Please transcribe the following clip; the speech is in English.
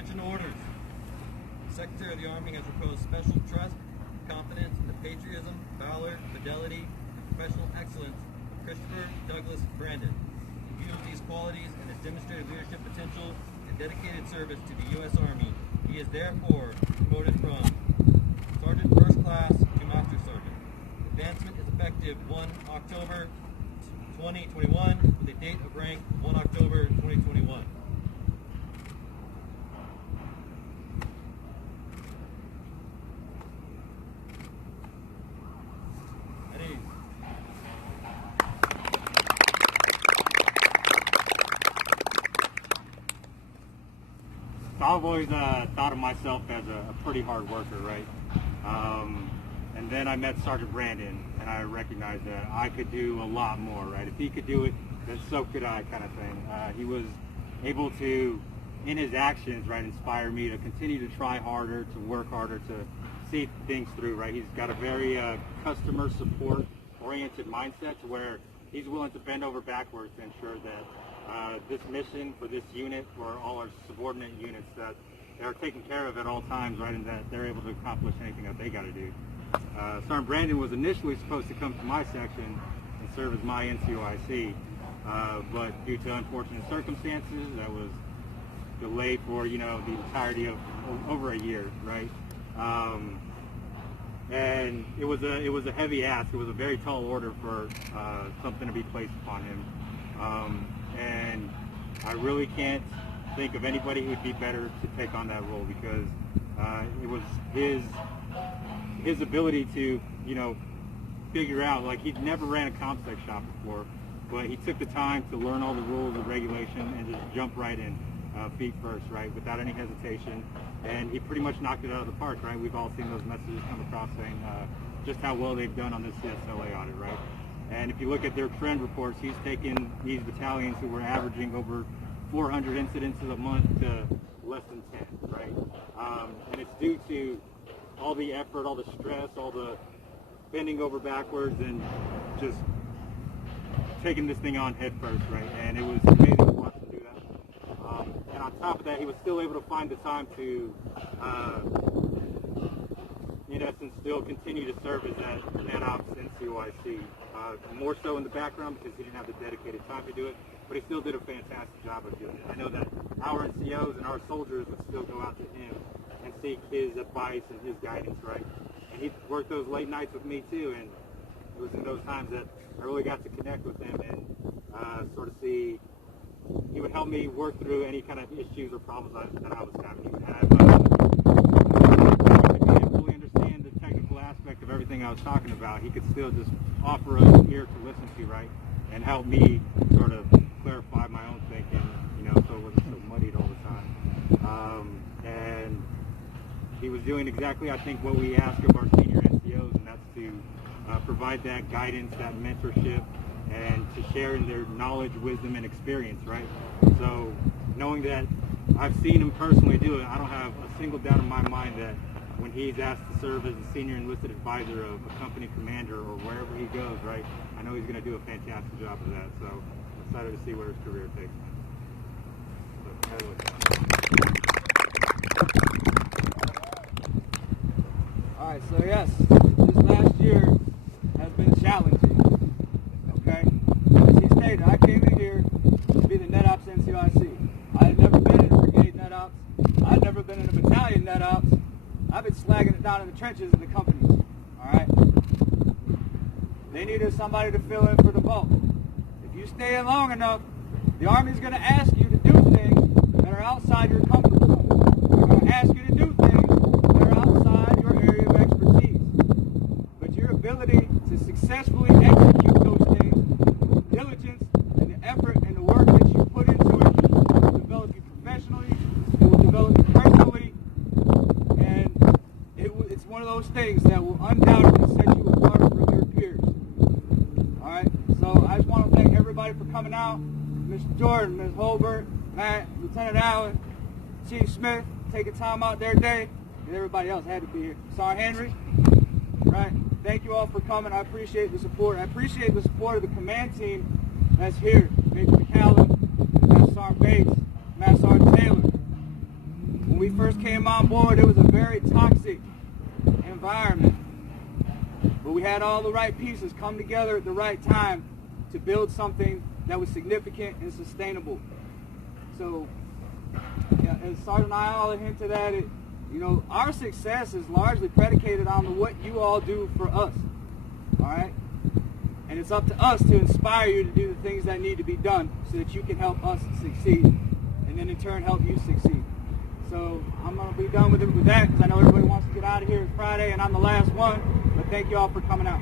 Attention orders. The Secretary of the Army has reposed special trust, confidence in the patriotism, valor, fidelity, and professional excellence of Christopher Douglas Brandon. In view of these qualities and his demonstrated leadership potential and dedicated service to the U.S. Army, he is therefore promoted from Sergeant First Class to Master Sergeant. Advancement is effective 1 October 2021 with a date of rank 1 October 2021. So I've always thought of myself as a pretty hard worker, right? And then I met Sergeant Brandon, and I recognized that I could do a lot more, right? If he could do it, then so could I, kind of thing. He was able to, in his actions, right, inspire me to continue to try harder, to work harder, to see things through, right? He's got a very customer support oriented mindset to where he's willing to bend over backwards to ensure that this mission for this unit, for all our subordinate units, that they're taken care of at all times, right, and that they're able to accomplish anything that they got to do. Sergeant Brandon was initially supposed to come to my section and serve as my NCOIC, but due to unfortunate circumstances, that was delayed for, the entirety of over a year, right? And it was a heavy ask. It was a very tall order for something to be placed upon him. And I really can't think of anybody who would be better to take on that role, because it was his ability to, figure out, like, he'd never ran a CompSec shop before, but he took the time to learn all the rules and regulation and just jump right in, feet first, right, without any hesitation. And he pretty much knocked it out of the park, right? We've all seen those messages come across saying just how well they've done on this CSLA audit, right? And if you look at their trend reports, he's taken these battalions who were averaging over 400 incidents a month to less than 10, right? And it's due to all the effort, all the stress, all the bending over backwards, and just taking this thing on head first, right? And it was amazing to watch him do that. And on top of that, he was still able to find the time to, in essence, still continue to serve as that NetOps NCOIC. More so in the background because he didn't have the dedicated time to do it, but he still did a fantastic job of doing it. I know that our NCOs and our soldiers would still go out to him and seek his advice and his guidance, right? And he worked those late nights with me too, and it was in those times that I really got to connect with him and sort of see. He would help me work through any kind of issues or problems that I was having. He would have I didn't fully understand the technical aspect of everything I was talking about. He could still just offer us an ear to listen to, right, and help me sort of clarify my own thinking, so it wasn't so muddied all the time. And he was doing exactly, I think, what we ask of our senior NCOs, and that's to provide that guidance, that mentorship, and to share in their knowledge, wisdom, and experience, right? So knowing that I've seen him personally do it, I don't have a single doubt in my mind that when he's asked to serve as a senior enlisted advisor of a company commander or wherever he goes, right, I know he's going to do a fantastic job of that. So I'm excited to see where his career takes him. All right, so yes, this last year has been challenging, okay? As he stated, I came in here to be the NetOps NCOIC. I had never been in a brigade NetOps. I had never been in a battalion NetOps. I've been slagging it down in the trenches in the company, all right? They needed somebody to fill in for the vault. If you stay in long enough, the Army's going to ask you to do things that are outside your comfort zone. They're going to ask you to do things that are outside your area of expertise. But your ability to successfully execute those things with the diligence and the effort and the work that you put into it will develop you professionally, it will develop you personally, and it's one of those things that will undoubtedly set you apart from your peers. All right, so I just want to thank everybody for coming out. Mr. Jordan, Ms. Holbert, Matt, Lieutenant Allen, Chief Smith, taking time out their day, and everybody else had to be here. Sergeant Henry, right? Thank you all for coming. I appreciate the support. I appreciate the support of the command team that's here. Major McCallum, Master Sergeant Bates, Master Sergeant Taylor. When first came on board, it was a very toxic environment. But we had all the right pieces come together at the right time to build something that was significant and sustainable. So, yeah, as Sergeant Ayala hinted at it, our success is largely predicated on what you all do for us. All right? And it's up to us to inspire you to do the things that need to be done so that you can help us succeed, and then in turn help you succeed. So I'm going to be done with that because I know everybody wants to get out of here. It's Friday and I'm the last one. But thank you all for coming out.